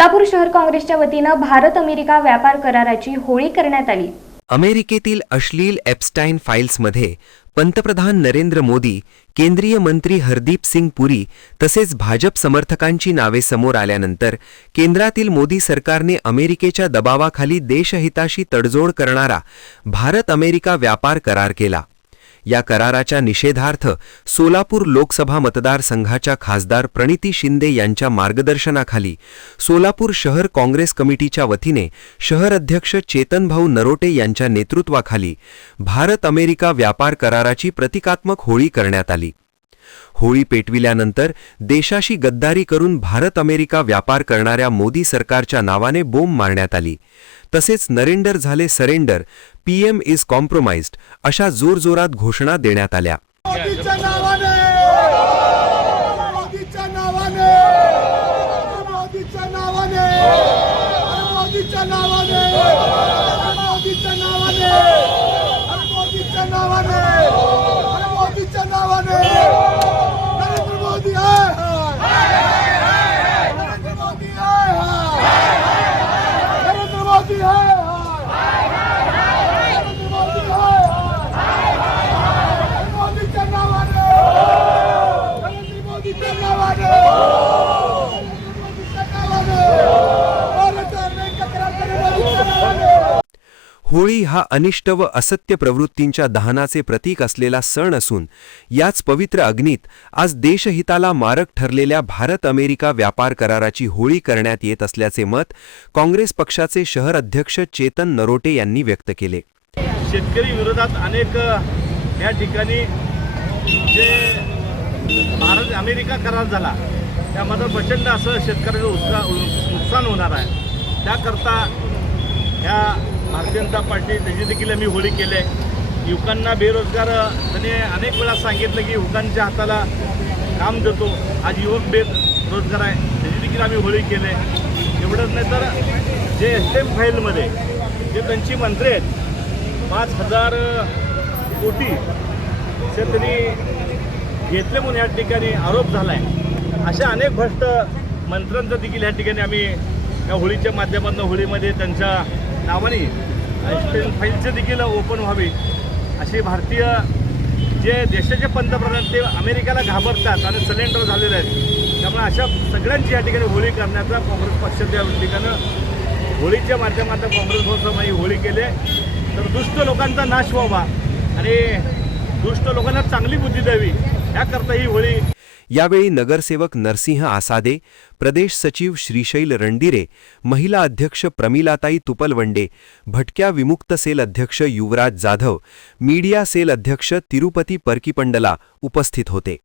सोलापूर शहर काँग्रेसच्या वतीनं भारत अमेरिका व्यापार कराराची होळी करण्यात आली। अमेरिकेतील अश्लील एप्स्टाईन फाईल्समध्ये पंतप्रधान नरेंद्र मोदी, केंद्रीय मंत्री हरदीप सिंग पुरी तसेच भाजप समर्थकांची नावे समोर आल्यानंतर केंद्रातील मोदी सरकारने अमेरिकेच्या दबावाखाली देशहिताशी तडजोड करणारा भारत अमेरिका व्यापार करार केला। या कराराच्या निषेधार्थ सोलापूर लोकसभा मतदारसंघाच्या खासदार प्रणिती शिंदे यांच्या मार्गदर्शनाखाली सोलापूर शहर काँग्रेस कमिटीच्या वतीने शहर अध्यक्ष चेतनभाऊ नरोटे यांच्या नेतृत्वाखाली भारत अमेरिका व्यापार कराराची प्रतिकात्मक होळी करण्यात आली। होळी पेटविल्यानंतर देशाशी गद्दारी करून भारत अमेरिका व्यापार करणाऱ्या मोदी सरकारच्या नावाने बोंब मारण्यात आली। तसेच नरेंडर झाले सरेंडर, पीएम इज कॉम्प्रोमाइज्ड अशा जोरजोरात घोषणा देण्यात आल्या। मोदीच्या नावाने मोदीच्या नावाने मोदीच्या नावाने मोदीच्या नावाने मोदीच्या नावाने मोदीच्या नावाने मोदीच्या नावाने नरेंद्र मोदी नरेंद्र मोदी नरेंद्र मोदी होळी हा अनिष्ट व असत्य प्रवृत्तींच्या दहनाचे प्रतीक असलेला सण असून याच पवित्र अग्नीत आज देशहिताला मारक ठरलेल्या भारत अमेरिका व्यापार कराराची होळी करण्यात येत असल्याचे मत काँग्रेस पक्षाचे शहर अध्यक्ष चेतन नरोटे यांनी व्यक्त केले। शेतकरी विरोधात अनेक या ठिकाणी जे भारत अमेरिका करार झाला त्यामध्ये प्रचंड असं शेतकऱ्याचं नुकसान होणार आहे। त्याकरता ह्या भारतीय जनता पार्टी त्याची देखील आम्ही होळी केली आहे। युवकांना बेरोजगार त्यांनी अनेक वेळा सांगितलं की युवकांच्या हाताला काम देतो, आज युवक बेरोजगार आहे, त्याची देखील आम्ही होळी केली आहे। एवढंच नाही तर जे एस्टेम फाईलमध्ये जे त्यांची मंत्री आहेत 5,000 कोटी त्यांनी घेतले म्हणून या ठिकाणी आरोप झाला आहे। अशा अनेक भ्रष्ट मंत्र्यांचं देखील या ठिकाणी आम्ही या होळीच्या माध्यमातून होळीमध्ये त्यांच्या नावाने एस्टेम फाईलचे देखील ओपन व्हावे असे भारतीय जे देशाचे पंतप्रधान ते अमेरिकेला घाबरतात आणि सिलेंडर झालेले आहेत। त्यामुळे अशा सगळ्यांची या ठिकाणी होळी करण्याचा काँग्रेस पक्षाच्या ठिकाणं होळीच्या माध्यमातून काँग्रेस पक्षाने होळी केली तर दुष्ट लोकांचा नाश व्हावा आणि दुष्ट लोकांना चांगली बुद्धी द्यावी याकरता ही होळी। यावेळी नगरसेवक नरसिंह आसादे, प्रदेश सचिव श्रीशैल रणदिरे, महिला अध्यक्ष प्रमिलाताई तुपलवंडे, भटक्या विमुक्त सेल अध्यक्ष युवराज जाधव, मीडिया सेल अध्यक्ष तिरुपती परकीपंडला उपस्थित होते।